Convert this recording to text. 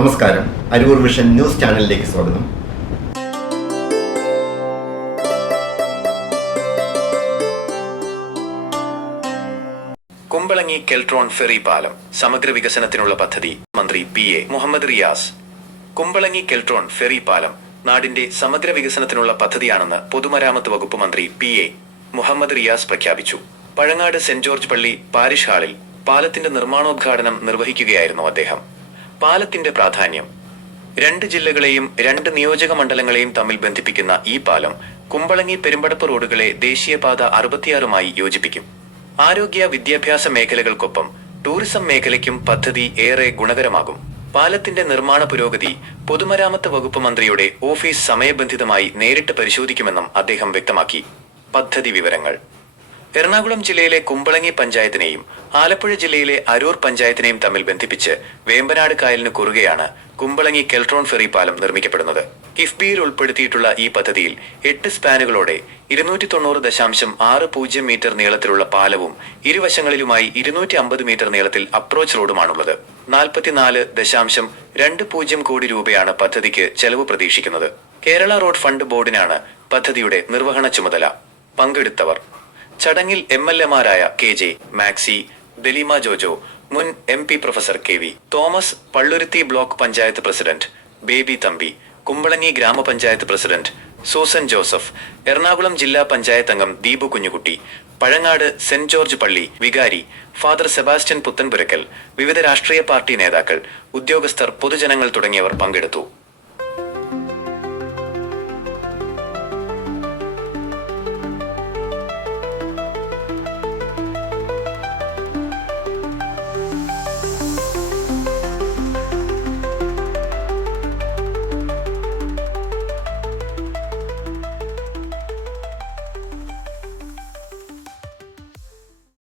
നമസ്കാരം. Aroor vision news ചാനലിലേക്ക് സ്വാഗതം. കുമ്പളങ്ങി കെൽട്രോൺ ഫെറി പാലം സമഗ്ര വികസനത്തിനുള്ള പദ്ധതി മന്ത്രി P A Muhammad Riyas. Kumbalangi Keltron ferry പാലം നാടിന്റെ സമഗ്ര വികസനത്തിനുള്ള പദ്ധതിയാണെന്ന് പൊതുമരാമത്ത് വകുപ്പ് മന്ത്രി പി എ മുഹമ്മദ് റിയാസ് പ്രഖ്യാപിച്ചു. പഴങ്ങാട് സെന്റ് ജോർജ് പള്ളി പാരിഷ് ഹാളിൽ പാലത്തിന്റെ നിർമ്മാണോദ്ഘാടനം നിർവഹിക്കുകയായിരുന്നു അദ്ദേഹം. പാലത്തിന്റെ പ്രാധാന്യം. രണ്ട് ജില്ലകളെയും രണ്ട് നിയോജക മണ്ഡലങ്ങളെയും തമ്മിൽ ബന്ധിപ്പിക്കുന്ന ഈ പാലം കുമ്പളങ്ങി പെരുമ്പടപ്പ് റോഡുകളെ ദേശീയപാത അറുപത്തിയാറുമായി യോജിപ്പിക്കും. ആരോഗ്യ വിദ്യാഭ്യാസ മേഖലകൾക്കൊപ്പം ടൂറിസം മേഖലയ്ക്കും പദ്ധതി ഏറെ ഗുണകരമാകും. പാലത്തിന്റെ നിർമ്മാണ പുരോഗതി പൊതുമരാമത്ത് വകുപ്പ് മന്ത്രിയുടെ ഓഫീസ് സമയബന്ധിതമായി നേരിട്ട് പരിശോധിക്കുമെന്നും അദ്ദേഹം വ്യക്തമാക്കി. പദ്ധതി വിവരങ്ങൾ എറണാകുളം ജില്ലയിലെ കുമ്പളങ്ങി പഞ്ചായത്തിനെയും ആലപ്പുഴ ജില്ലയിലെ അരൂർ പഞ്ചായത്തിനെയും തമ്മിൽ ബന്ധിപ്പിച്ച് വേമ്പനാട് കായലിന് കുറുകെയാണ് കുമ്പളങ്ങി കെൽട്രോൺ ഫെറി പാലം നിർമ്മിക്കപ്പെടുന്നത്. കിഫ്ബിയിൽ ഉൾപ്പെടുത്തിയിട്ടുള്ള ഈ പദ്ധതിയിൽ എട്ട് സ്പാനുകളോടെ ഇരുന്നൂറ്റി തൊണ്ണൂറ് ദശാംശം ആറ് പൂജ്യം മീറ്റർ നീളത്തിലുള്ള പാലവും ഇരുവശങ്ങളിലുമായി ഇരുന്നൂറ്റി അമ്പത് മീറ്റർ നീളത്തിൽ അപ്രോച്ച് റോഡുമാണുള്ളത്. നാൽപ്പത്തിനാല് ദശാംശം രണ്ട് പൂജ്യം കോടി രൂപയാണ് പദ്ധതിക്ക് ചെലവ് പ്രതീക്ഷിക്കുന്നത്. കേരള റോഡ് ഫണ്ട് ബോർഡിനാണ് പദ്ധതിയുടെ നിർവഹണ ചുമതല. പങ്കെടുത്തവർ ചടങ്ങിൽ എം എൽ എമാരായ കെ ജെ മാക്സി ദലീമ ജോജോ മുൻ M P professor K V Thomas Palluruthy block panchayat president Baby Thampi Kumbalangi ഗ്രാമപഞ്ചായത്ത് പ്രസിഡന്റ് സൂസൻ ജോസഫ് എറണാകുളം ജില്ലാ പഞ്ചായത്ത് അംഗം ദീപു കുഞ്ഞുകുട്ടി പഴങ്ങാട് സെന്റ് ജോർജ് പള്ളി വികാരി ഫാദർ സെബാസ്റ്റ്യൻ പുത്തൻപുരക്കൽ വിവിധ രാഷ്ട്രീയ പാർട്ടി നേതാക്കൾ ഉദ്യോഗസ്ഥർ പൊതുജനങ്ങൾ തുടങ്ങിയവർ പങ്കെടുത്തു.